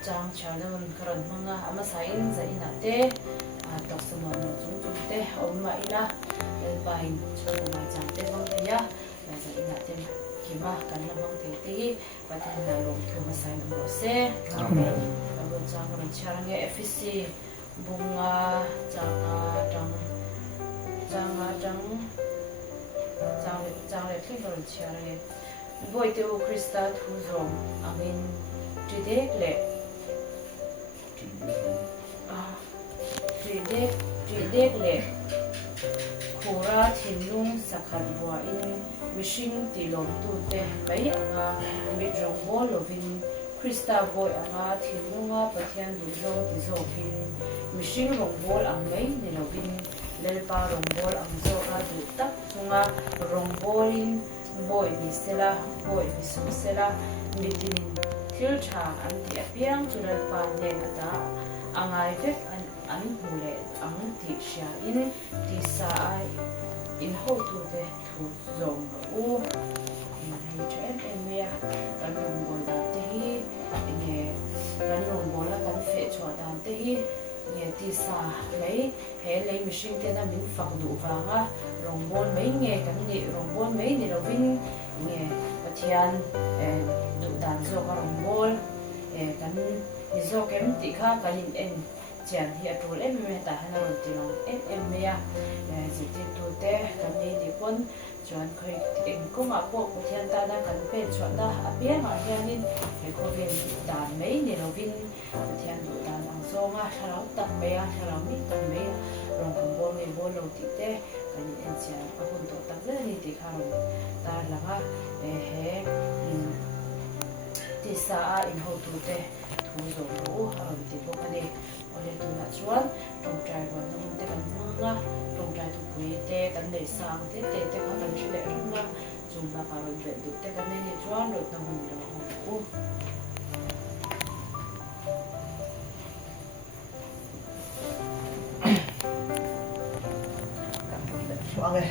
chang channel karon mga ama sain sa inate to sumo no chung te oma ila bain so ma chang te bang ya sa inate kima kan lamang te patin na long tu masai no se amen abo chang ron charang FSC bunga chang le ron charang boy te o Krista thu zong amen Tridek le Kura Tinlung Sakadwa in Wishing Tilom tu te Bay anga Midrong Bo Lovin Krista Boy anga Tinlunga Patian Lujo Tizopin Wishing Rongbol ang Bay Nilovin Lelpa Rongbol ang Zoka Dutak Tunga Rongbolin Boy Bisela Boy Bisusela Midinin Tilcha anti apiang tulad pa din ata ang ifek an hule ang tisha in tisa ay in how to the to zong u in HMM kanong bola tehi inge kanong bola kan fe chwa dan tehi nge tisa mai hele machine te na min fak du wanga rongbol mai nge kan ni rongbol mai ni lovin nge patian dan zo ka rongbol kan ni zo kem ti kha kalin en chian hi atul em me ta hana ron ti long em me ya ji ti tu te kan ni di pon chuan khoi en ko ma po pathian ta na kan pe chwa na apia ma hianin e ko ven dan mai ni lovin pathian du dan ang zo nga tharau tak me ya tharau mi tak me ya rong kan bol ni bol lo ti te kan ni en chian a hun to tak ze ni ti kha ron ta la nga he tisa in ho tu te thu zo ro ha ti bo ka de ole tu na chuan tong trai ron nong te kan nga tong trai tu pui te kan nei sang te ka kan chile nga zum ba ka ron be du te kan nei ni chuan ro na hun ro ho Suange,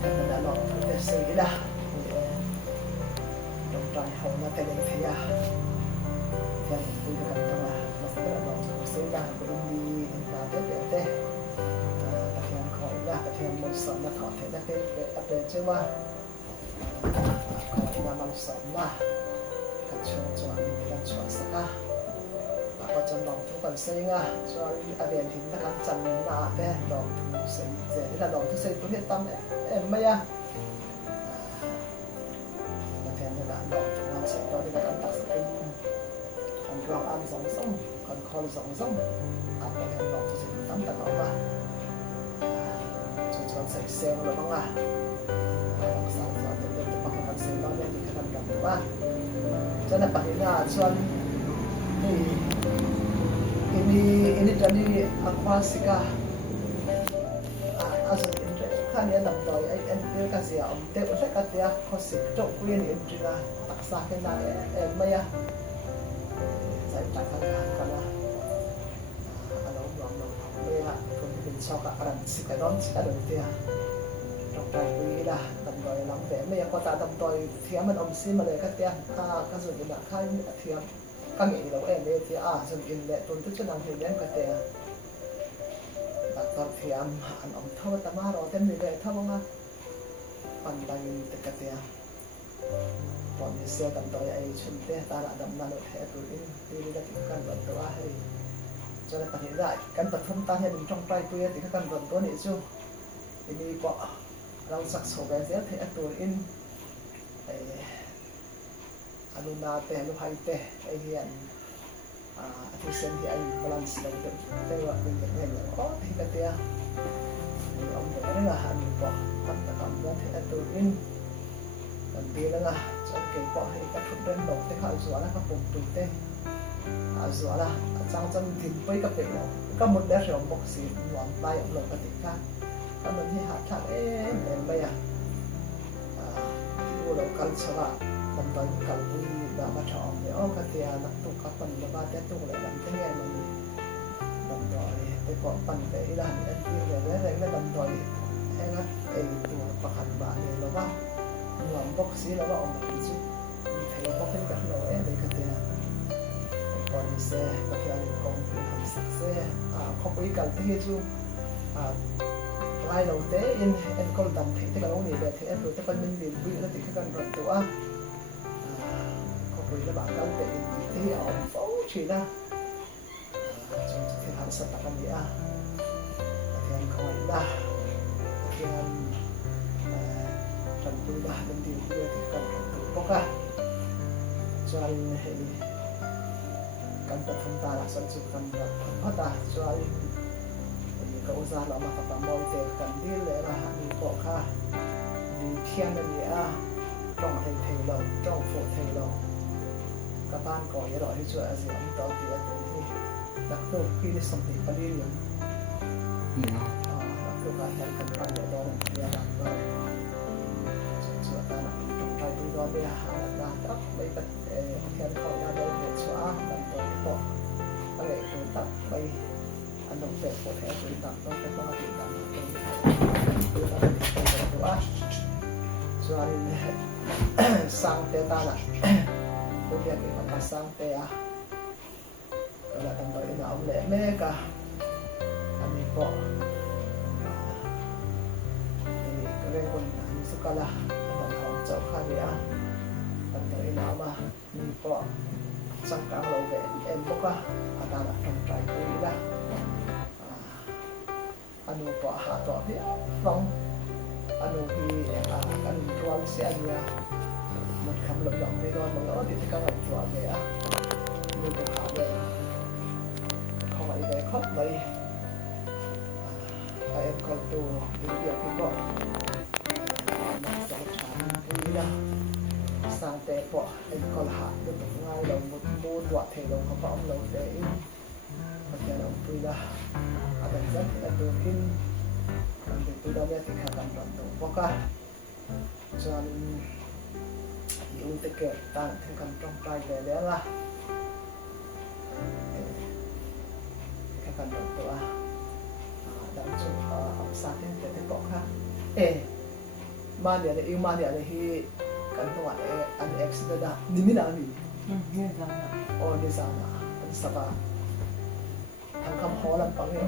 kita nak tersedia dah. Doktor hau nak kena dia. Yang itu kan tengah masa nak tersedia belum di internet deh. Tapi yang kau dah, tapi yang musuh nak kau tidak apa cuma. Kau tidak musuh lah. Kacau ini kan suasana. Có chân lòng thu cần xây nga cho đèn thì nó ăn chăn nạ bé lòng thu xây dễ là lòng thu xây tôi hiện tâm em mây à mà thêm là lòng thu ăn xây đó đi là ăn đặc sắc còn lòng ăn giống giống còn kho giống ăn cái em lòng thu xây tôi tắm tận đó mà cho xây xe rồi không à làm sao giờ tôi bắt đầu xây đó nên thì cái làm được quá cho nên bạn là cho ini jadi apa sih kah? Asal ini kan dia nak tahu, dia kasih om, dia usah kata dia kosik, cok kuliah ini juga tak sah kena maya. Saya tak karena kalau orang dia kemudian sok akan sikadon dia. Dokter kuliah dah tahu yang lambat, maya kota tahu dia man om sih mereka dia kasih dia nak kan dia các nghệ lâu em thì dần in lệ tuần thức cho năng thì em cái tiền đặt tập thì ăn ông thâu tama rồi tên người lệ thâu không á bàn tay cái tiền bọn đi xe tầm tối ấy chuẩn bị ta đã đâm mà nội hệ tụi đi ra cái căn vật đó hay cho nên hiện tại căn vật không ta hiện trong tay tôi thì các căn vật đó này chứ thì đi qua rau sắc sổ bé dễ thì tụi in anu na te anu hai te ai hian ati sen hi ai balance lo te wa ni ne o hi ka te om de ra han bo pat ta kam da te tu in kan ti la nga cho ke po hi ka thut den lo te kha zo la ka pum tu te zo la chang chang tin pai ka pe lo ka mun da ro bok si wan lai lo ka ti ka ka mun hi ha tha ba ya tu lo kal chawa tầm cầu đi và bắt chọn để ô cái tiền đặt tụ các phần là ba cái tụ lại làm thế này mà làm rồi cái còn phần để làm cái kia để lấy cái làm rồi hay là cái tụ bạc hành bạc này là ba làm bốc xí là ba ông chứ thấy là bốc cái cả rồi để cái tiền ni se pakian kong ham sak se khopui kal te hi chu lai lo te in en kol dam the te ka lo ni be the en lo te kan min din bui na ti kan ron to a khopui la ba kan te in te hi om fo chi na chung te han sa ta kan ni a pakian khoi la pakian tan tu la min din bui te kan ron to poka chuan hei kan ta thang ta la san chu kan ra phata chuan ka uza la ma ka pa moi te kan dil le ra ni ko kha ni thian ni a trong thei thei lo trong pho thei lo ka ban ko ye ro hi chu a zi am to ti a tu ni dak to ki ni som ti pa ni ni dak to ka han kan pa le do ya ra ba chu ta na trong tai tu do le ha na tak mai pa kan ko ya do le chu a dan to ko a le tu tak mai ano pe po the tu tak to pe pa ti tak tu a so ani sang te ta na tu ya ni pa sang te a la tam to ina om le me ka ani po ni ko le kon ani su kala an ko chau kha ni a tam to ina ma ni po sang ka lo ve em po ka ata na tam trai ku ila anu po ha to bi long anu hi anu tual se ania một khám lập động với đôi mà nó thì các bạn chọn về luôn được khám về không phải về khóc vậy em còn tu những việc cái bỏ mà sống chán cái đó sang tệ bỏ em còn hạ được ngay đầu một môn đoạt thể đồng không có ông đầu để mà nhà ông tôi là anh rất là được in anh được tôi đã biết thì khả năng đoàn tụ bóc ra cho nên yung tiket tan kan trong trai về đấy là cái phần đầuตัวđang chụp học sát đến cái cọ khác màเนี่ยyêu màเนี่ยthì kan tuh an accident dah di mana ni oh di sana kan saba thằng cầm hồ làm bằng cái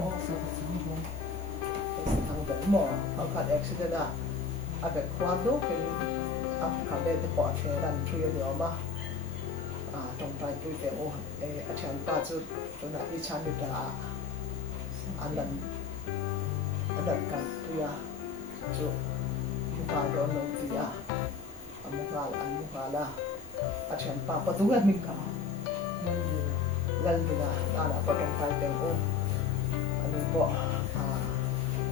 thằng vẫn mò thằng kan accident dah ada quando cái khả năng để bỏ thế đàn thuê nhiều mà trong trái tôi để ô anh chàng ta chú chỗ này đi chăn được là anh lần cần tôi chú chúng ta đó nấu gì anh muốn là anh chàng ta có đúng là mình cả lần thì là ta đã có trong trái để ô anh bỏ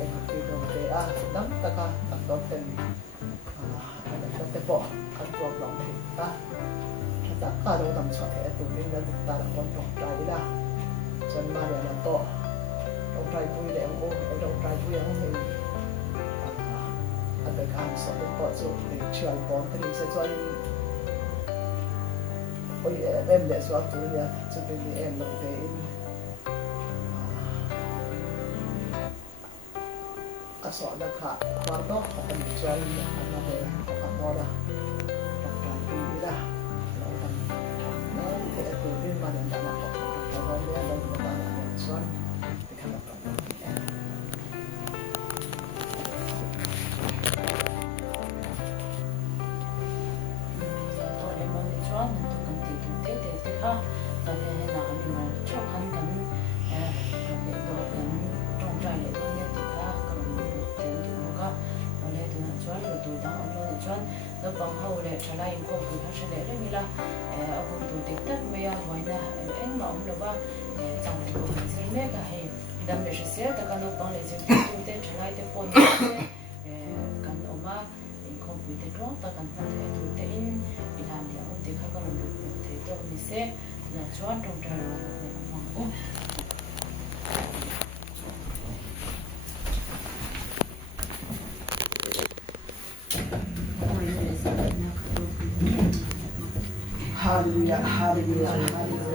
anh học đi đâu để đắm ta cả tập đó tênแต่บอกกันตัวเราไม่ได้ถ้าการเราทำสายตัวนี้เราติดตามคนตรงใจได้จนมาเนี่ยเราก็ตรงใจคุยแล้วโอ้ตรงใจคุยยังมีอันเป็นการสอนเป็นปอดสุดในเชื่อมก่อนที่จะช่วยโอ้ยเอ็มเนี่ยสอนตัวเนี่ยจะเป็นเอ็มลงเองสอนนะคะความต้องการใจอันนั้นเองความต้องการดีนะเราทำแล้วที่จะตื่นขึ้นมาในฐานะของเราเนี่ยเราต้องการสอนที่ขนาดนั้นตัวเองมันชอบตัวกันติดเตะที่ข้าตอนนี้เรามีมาชอบกันกันเด็กตัวกันตรงใจเลยตัวนี้ติดข้ากันchuan lo tu dang on lo chuan no pang ho le chala in ko pu ha chale le mila a ko tu tik tak me ya hoi na eng ma om lo ba chang ko sin me ka he dam le se ta kan no pang le jin tu te chala te pon te kan oma in ko pu te tro ta kan pa te tu te in ilan ya o te kha ka lo te to mi se na chuan tong tra lo ne ma o Hallelujah, hallelujah, hallelujah.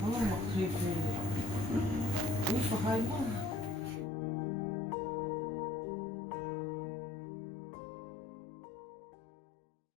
Oh, mag-creepy. Uy, sakay mo.